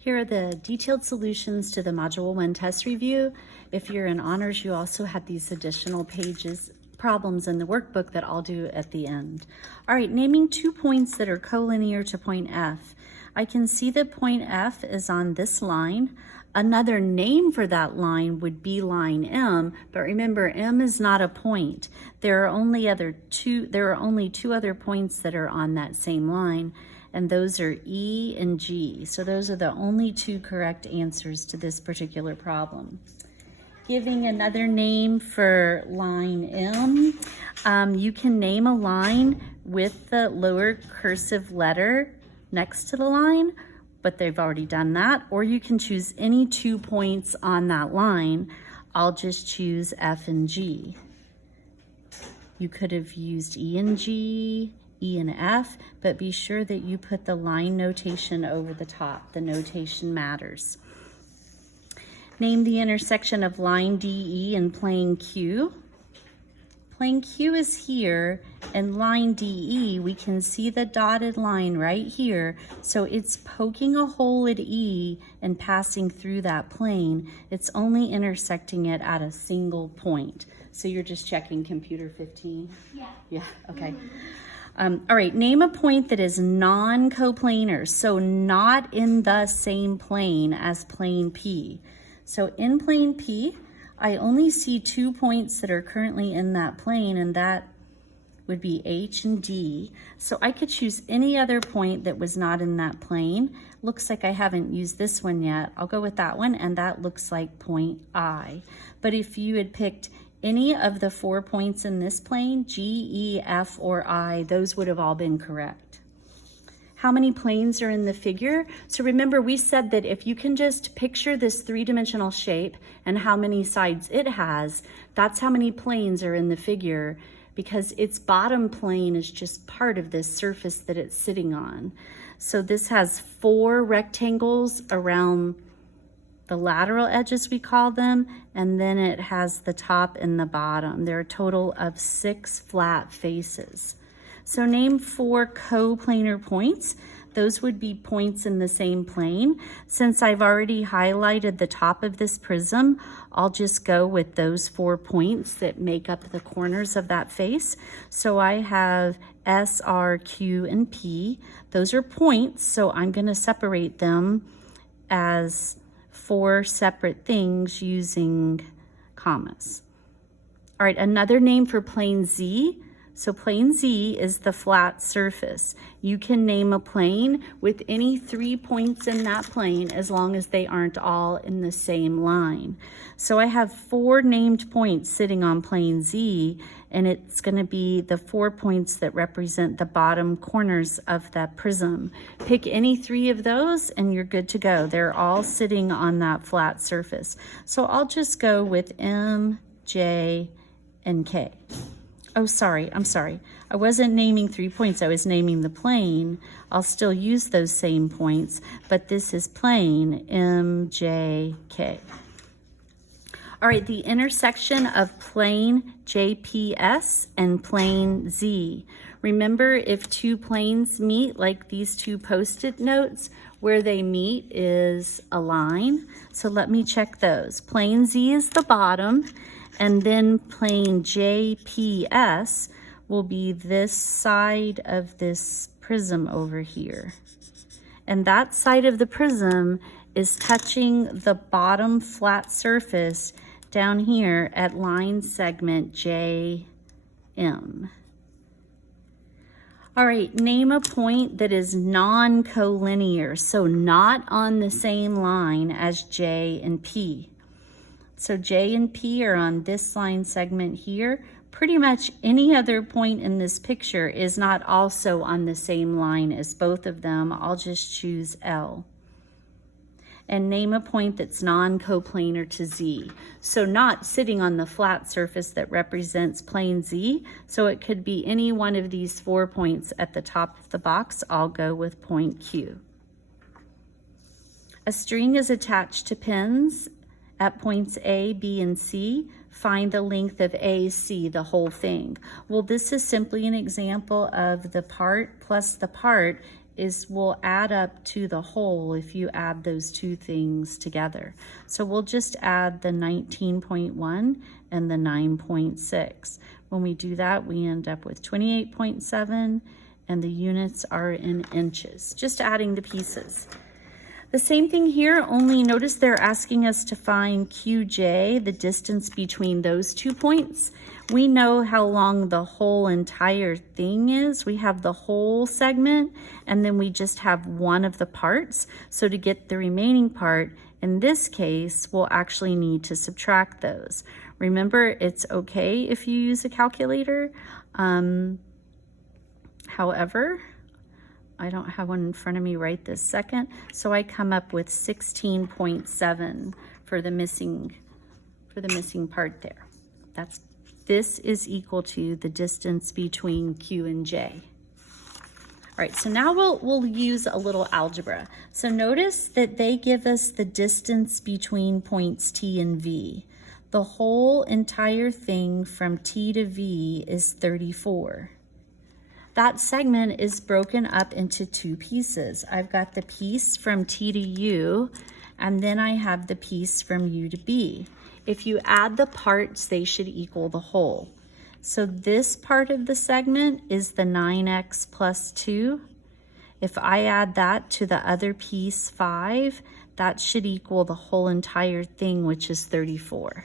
Here are the detailed solutions to the Module 1 test review. If you're in honors, you also have these additional pages, problems in the workbook that I'll do at the end. All right, naming 2 points that are collinear to point F. I can see that point F is on this line. Another name for that line would be line M, but remember, M is not a point. There are only two other points that are on that same line, and those are E and G. So those are the only 2 correct answers to this particular problem. Giving another name for line M, you can name a line with the lower cursive letter next to the line, but they've already done that, or you can choose any 2 points on that line. I'll just choose F and G. You could have used E and G, E and F, but be sure that you put the line notation over the top. The notation matters. Name the intersection of line DE and plane Q. Plane Q is here, and line DE, we can see the dotted line right here, so it's poking a hole at E and passing through that plane. It's only intersecting it at a single point. So you're just checking computer 15? Yeah, okay. All right, name a point that is non-coplanar, so not in the same plane as plane P. So in plane P, I only see 2 points that are currently in that plane, and that would be H and D. So I could choose any other point that was not in that plane. Looks like I haven't used this one yet. I'll go with that one, and that looks like point I. But if you had picked any of the 4 points in this plane, G, E, F, or I, those would have all been correct. How many planes are in the figure? So remember, we said that if you can just picture this 3-dimensional shape and how many sides it has, that's how many planes are in the figure, because its bottom plane is just part of this surface that it's sitting on. So this has 4 rectangles around the lateral edges, we call them, and then it has the top and the bottom. There are a total of 6 flat faces. So name 4 coplanar points. Those would be points in the same plane. Since I've already highlighted the top of this prism, I'll just go with those 4 points that make up the corners of that face. So I have S, R, Q, and P. Those are points, so I'm going to separate them as 4 separate things using commas. All right, another name for plane Z. So plane Z is the flat surface. You can name a plane with any 3 points in that plane as long as they aren't all in the same line. So I have 4 named points sitting on plane Z, and it's going to be the 4 points that represent the bottom corners of that prism. Pick any 3 of those and you're good to go. They're all sitting on that flat surface. So I'll just go with M, J, and K. Oh, sorry, I'm sorry. I wasn't naming 3 points, I was naming the plane. I'll still use those same points, but this is plane M, J, K. All right, the intersection of plane JPS and plane Z. Remember, if 2 planes meet, like these 2 post-it notes, where they meet is a line. So let me check those. Plane Z is the bottom, and then plane JPS will be this side of this prism over here. And that side of the prism is touching the bottom flat surface down here at line segment JM. All right, name a point that is non-collinear, so not on the same line as J and P. So J and P are on this line segment here. Pretty much any other point in this picture is not also on the same line as both of them. I'll just choose L. And name a point that's non-coplanar to Z. So not sitting on the flat surface that represents plane Z. So it could be any one of these 4 points at the top of the box. I'll go with point Q. A string is attached to pins at points A, B, and C. Find the length of AC, the whole thing. Well, this is simply an example of the part plus the part will add up to the whole if you add those two things together. So we'll just add the 19.1 and the 9.6. When we do that, we end up with 28.7, and the units are in inches, just adding the pieces. The same thing here, only notice they're asking us to find QJ, the distance between those 2 points. We know how long the whole entire thing is. We have the whole segment, and then we just have one of the parts. So to get the remaining part, in this case, we'll actually need to subtract those. Remember, it's okay if you use a calculator. However, I don't have one in front of me right this second, so I come up with 16.7 for the missing part there. This is equal to the distance between Q and J. All right, so now we'll use a little algebra. So notice that they give us the distance between points T and V. The whole entire thing from T to V is 34. That segment is broken up into two pieces. I've got the piece from T to U, and then I have the piece from U to B. If you add the parts, they should equal the whole. So this part of the segment is the 9x plus 2. If I add that to the other piece, 5, that should equal the whole entire thing, which is 34.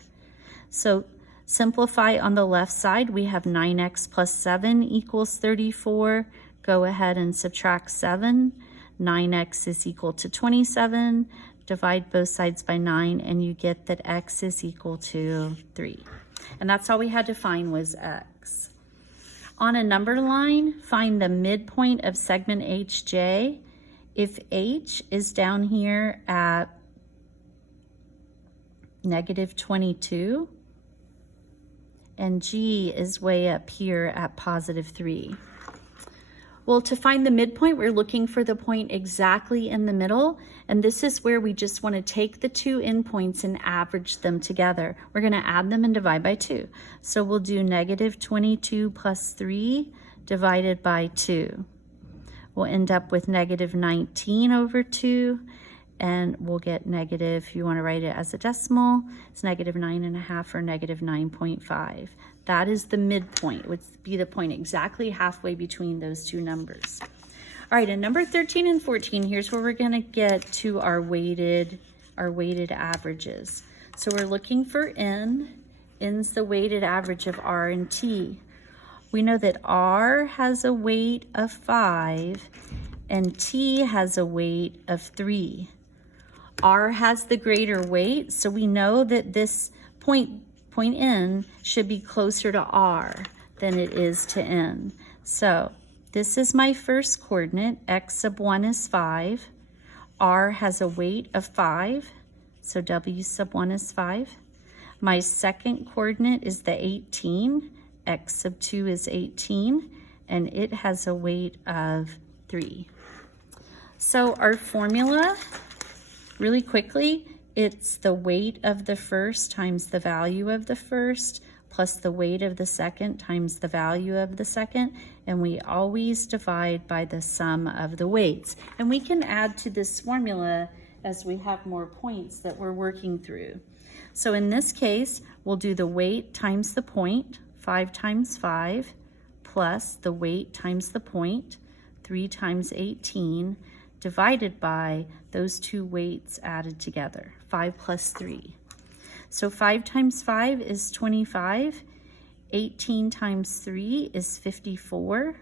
So simplify on the left side, we have 9x plus 7 equals 34. Go ahead and subtract 7. 9x is equal to 27. Divide both sides by 9, and you get that x is equal to 3. And that's all we had to find was x. On a number line, find the midpoint of segment HJ. If H is down here at -22, and G is way up here at +3. Well, to find the midpoint, we're looking for the point exactly in the middle, and this is where we just want to take the two endpoints and average them together. We're going to add them and divide by 2. So we'll do -22 plus 3 divided by 2. We'll end up with -19 over 2, and we'll get negative, if you want to write it as a decimal, it's -9.5 or -9.5. That is the midpoint. It would be the point exactly halfway between those two numbers. All right, in number 13 and 14, here's where we're going to get to our weighted averages. So we're looking for N. N's the weighted average of R and T. We know that R has a weight of 5 and T has a weight of 3. R has the greater weight, so we know that this point N should be closer to R than it is to N. So this is my first coordinate. X sub 1 is 5. R has a weight of 5, so W sub 1 is 5. My second coordinate is the 18. X sub 2 is 18, and it has a weight of 3. So our formula, really quickly, it's the weight of the first times the value of the first plus the weight of the second times the value of the second, and we always divide by the sum of the weights. And we can add to this formula as we have more points that we're working through. So in this case, we'll do the weight times the point, 5 times 5, plus the weight times the point, 3 times 18, divided by those two weights added together, 5 plus 3. So 5 times 5 is 25. 18 times 3 is 54.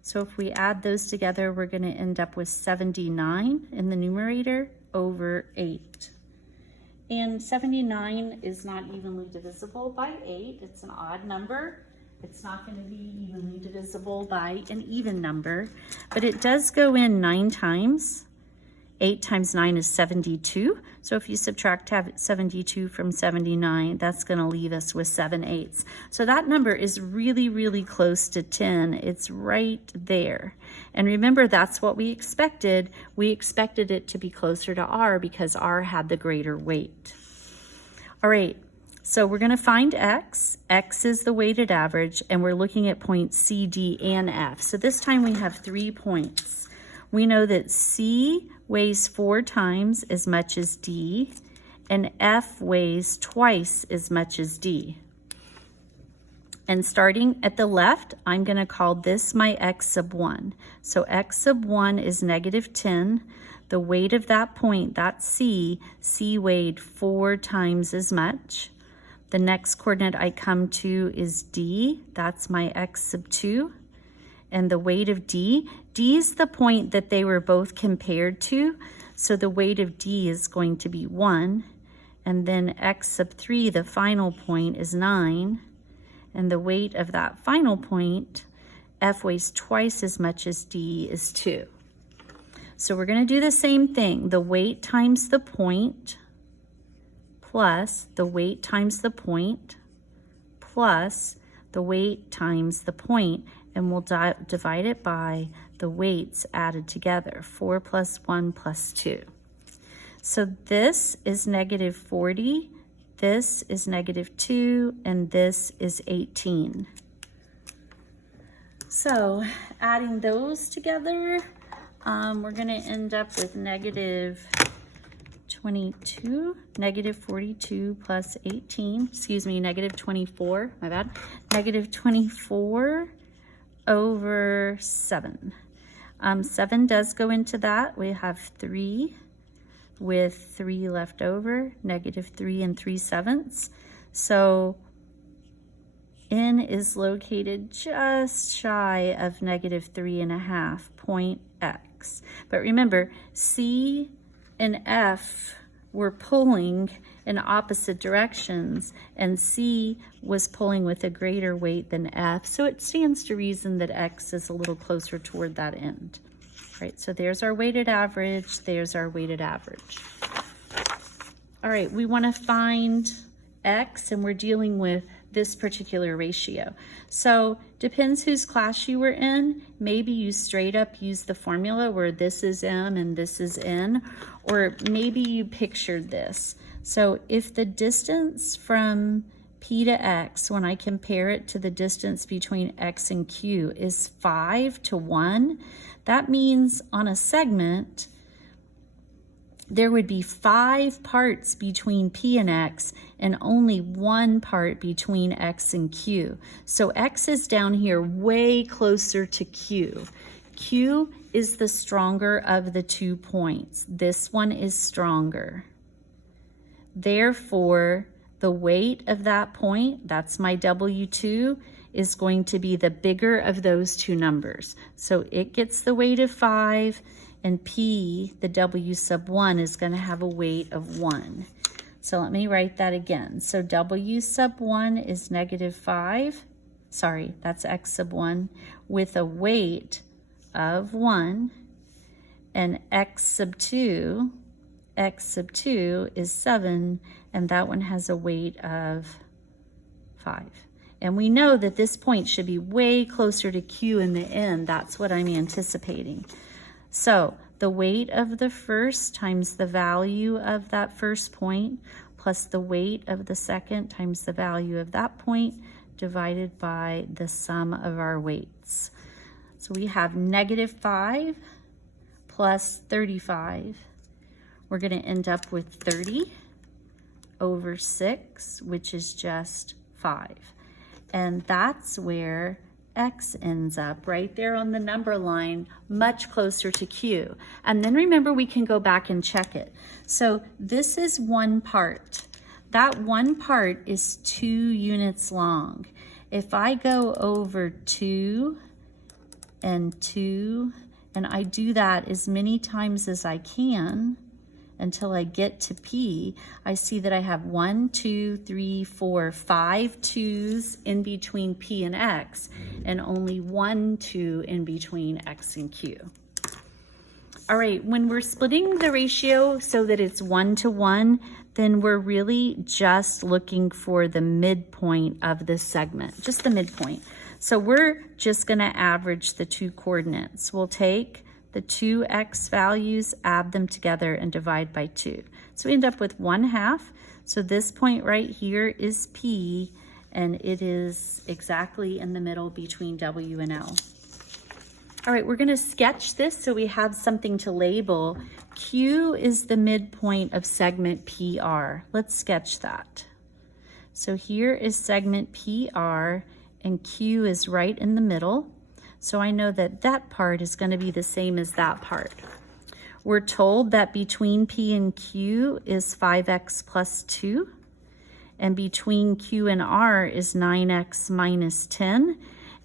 So if we add those together, we're going to end up with 79 in the numerator over 8. And 79 is not evenly divisible by 8. It's an odd number. It's not going to be evenly divisible by an even number, but it does go in 9 times. 8 times 9 is 72. So if you subtract 72 from 79, that's going to leave us with 7/8. So that number is really, really close to 10. It's right there. And remember, that's what we expected. We expected it to be closer to R because R had the greater weight. All right. So we're going to find X. X is the weighted average, and we're looking at points C, D, and F. So this time we have 3 points. we know that C weighs 4 times as much as D, and F weighs twice as much as D. And starting at the left, I'm going to call this my x sub 1. So x sub 1 is negative 10. The weight of that point, that's C weighed 4 times as much. The next coordinate I come to is D. That's my x sub 2. And the weight of D is the point that they were both compared to. So the weight of D is going to be 1. And then x sub 3, the final point, is 9. And the weight of that final point, F weighs twice as much as D, is 2. So we're going to do the same thing. The weight times the point plus the weight times the point plus the weight times the point, and we'll divide it by the weights added together, 4 plus 1 plus 2. So this is negative 40. This is negative 2, and this is 18. So adding those together, we're going to end up with negative 22, negative 42 plus 18, excuse me, negative 24, my bad, negative 24 over 7. 7 does go into that. We have 3. With 3 left over, negative 3 and 3/7. So N is located just shy of negative 3.5, point X. But remember, C and F were pulling in opposite directions, and C was pulling with a greater weight than F, so it stands to reason that X is a little closer toward that end. Right, so there's our weighted average, there's our weighted average. All right, we want to find X, and we're dealing with this particular ratio. So depends whose class you were in. Maybe you straight up use the formula where this is M and this is N, or maybe you pictured this. So if the distance from P to X, when I compare it to the distance between X and Q, is 5 to 1, that means on a segment, there would be 5 parts between P and X and only 1 part between X and Q. So X is down here way closer to Q. Q is the stronger of the 2 points. This one is stronger. Therefore, the weight of that point, that's my W2, is going to be the bigger of those 2 numbers. So it gets the weight of 5, and P, the W sub 1, is going to have a weight of 1. So let me write that again. So W sub 1 is negative 5. Sorry, that's X sub 1 with a weight of 1. And X sub 2 is 7, and that one has a weight of 5. And we know that this point should be way closer to Q in the end. That's what I'm anticipating. So the weight of the first times the value of that first point plus the weight of the second times the value of that point divided by the sum of our weights. So we have negative 5 plus 35. We're going to end up with 30 over 6, which is just 5. And that's where X ends up, right there on the number line, much closer to Q. And then remember, we can go back and check it. So this is 1 part. That 1 part is 2 units long. If I go over 2 and 2, and I do that as many times as I can until I get to P, I see that I have 1, 2, 3, 4, 5 2's in between P and X, and only 1 2 in between X and Q. All right, when we're splitting the ratio so that it's 1 to 1, then we're really just looking for the midpoint of this segment, just the midpoint. So we're just going to average the 2 coordinates. We'll take the 2 X values, add them together, and divide by 2. So we end up with 1/2. So this point right here is P, and it is exactly in the middle between W and L. All right, we're gonna sketch this so we have something to label. Q is the midpoint of segment PR. Let's sketch that. So here is segment PR and Q is right in the middle. So I know that that part is gonna be the same as that part. We're told that between P and Q is 5x plus 2, and between Q and R is 9x minus 10,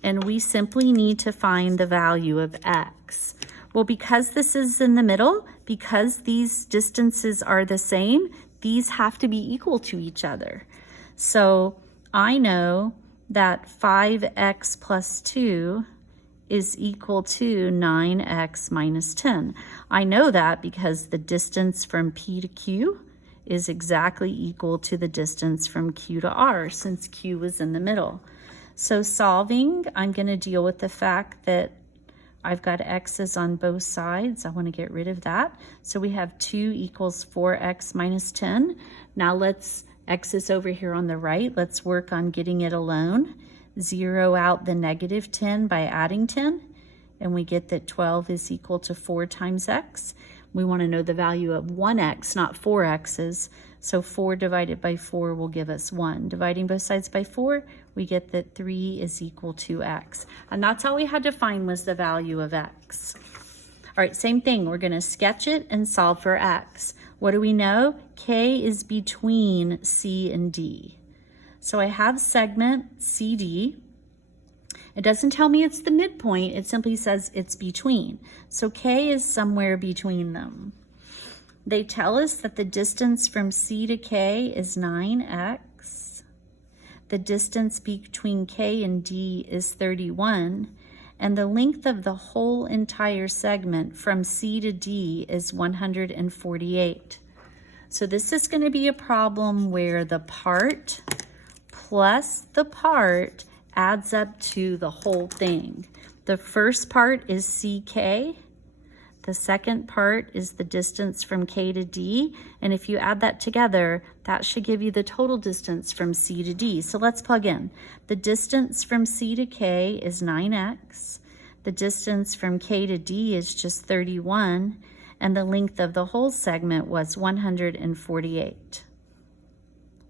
and we simply need to find the value of x. Well, because this is in the middle, because these distances are the same, these have to be equal to each other. So I know that 5x plus 2 is equal to 9x minus 10. I know that because the distance from P to Q is exactly equal to the distance from Q to R, since Q was in the middle. So solving, I'm going to deal with the fact that I've got x's on both sides. I want to get rid of that. So we have 2 equals 4x minus 10. Now x is over here on the right. Let's work on getting it alone. 0 out the negative 10 by adding 10, and we get that 12 is equal to 4 times x. We want to know the value of 1x, not 4 x's. So 4 divided by 4 will give us 1. Dividing both sides by 4, we get that 3 is equal to x. And that's all we had to find was the value of x. All right, same thing. We're going to sketch it and solve for x. What do we know? K is between C and D. So I have segment CD. It doesn't tell me it's the midpoint. It simply says it's between. So K is somewhere between them. They tell us that the distance from C to K is 9x. The distance between K and D is 31. And the length of the whole entire segment from C to D is 148. So this is going to be a problem where the part plus the part adds up to the whole thing. The first part is CK. The second part is the distance from K to D. And if you add that together, that should give you the total distance from C to D. So let's plug in. The distance from C to K is 9x. The distance from K to D is just 31. And the length of the whole segment was 148.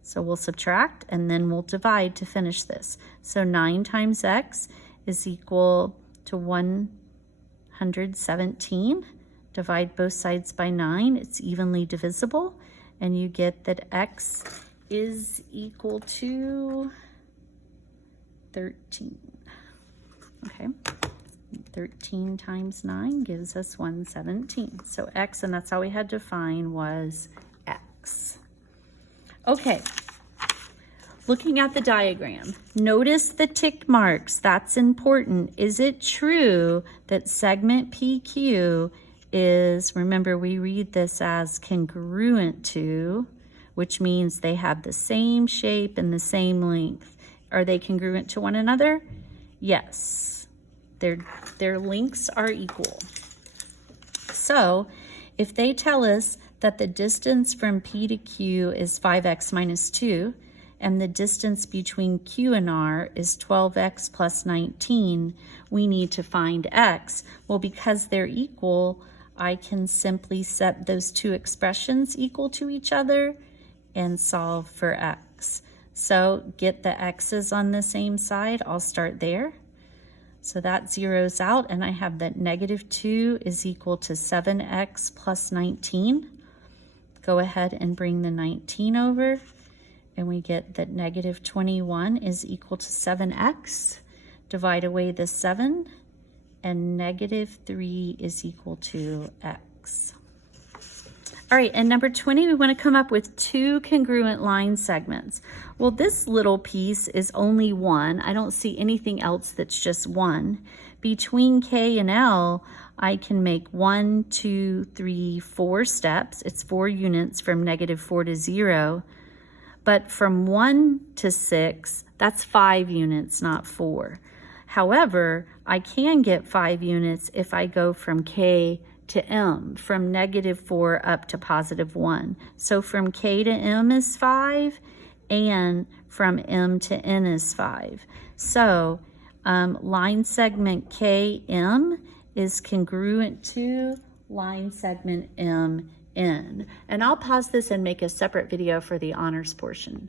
So we'll subtract and then we'll divide to finish this. So 9 times x is equal to 117. Divide both sides by 9. It's evenly divisible. And you get that x is equal to 13. Okay. 13 times 9 gives us 117. So x, and that's all we had to find, was x. Okay, looking at the diagram, notice the tick marks. That's important. Is it true that segment PQ is, remember we read this as congruent to, which means they have the same shape and the same length. Are they congruent to one another? Yes. Their lengths are equal. So if they tell us that the distance from P to Q is 5x minus 2, and the distance between Q and R is 12x plus 19, we need to find x. Well, because they're equal, I can simply set those two expressions equal to each other and solve for x. So get the x's on the same side. I'll start there. So that zeroes out, and I have that negative 2 is equal to 7x plus 19. Go ahead and bring the 19 over, and we get that negative 21 is equal to 7x. Divide away the 7, and negative 3 is equal to x. All right, and number 20, we want to come up with 2 congruent line segments. Well, this little piece is only 1. I don't see anything else that's just 1. Between K and L, I can make 1, 2, 3, 4 steps. It's 4 units from negative 4 to 0. But from 1 to 6, that's 5 units, not 4. However, I can get 5 units if I go from K to M, from negative 4 up to positive 1. So from K to M is 5, and from M to N is 5. So line segment KM is congruent to line segment MN. And I'll pause this and make a separate video for the honors portion.